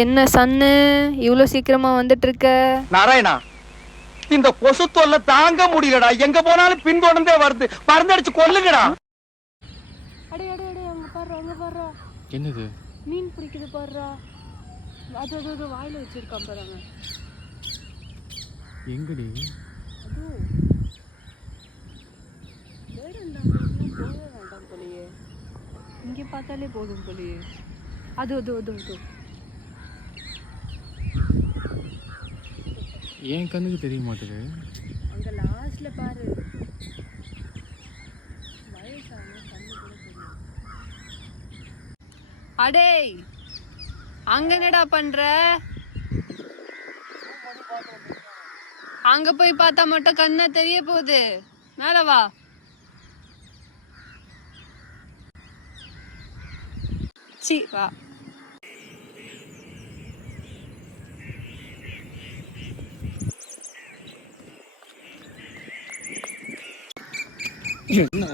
என்ன சன்னு இவ்வளோ சீக்கிரமா வந்துட்டு இருக்க? நாராயணா, இந்த கொசு தொல்லை தாங்க முடியலடா. எங்க போனாலும் பின்தொடர்ந்தே வருது. மருந்தடிச்சு கொல்லுங்கடா. அடே அடே அடே, அங்க பாரு, அங்க பாரு. என்னது? மீன் பிடிக்குது பாருடா. அது அது அது வாயில வச்சிருக்கான் பாருங்க. எங்கடி? அது வேடண்டா, போக வேண்டாம் போலியே. இங்கே பார்த்தாலே போதும் போலியே. அது அது அது அது என் கண்ணுக்கு தெரிய மாட்டேது. அங்க லாஸ்ட்ல பாரு. வயசான கண்ணு கூட தெரியும். அடே, அங்க என்னடா பண்ற? அங்க போய் பார்த்தா மட்டும் கண்ணா தெரிய போகுது. மேல வா. சி வா. என்ன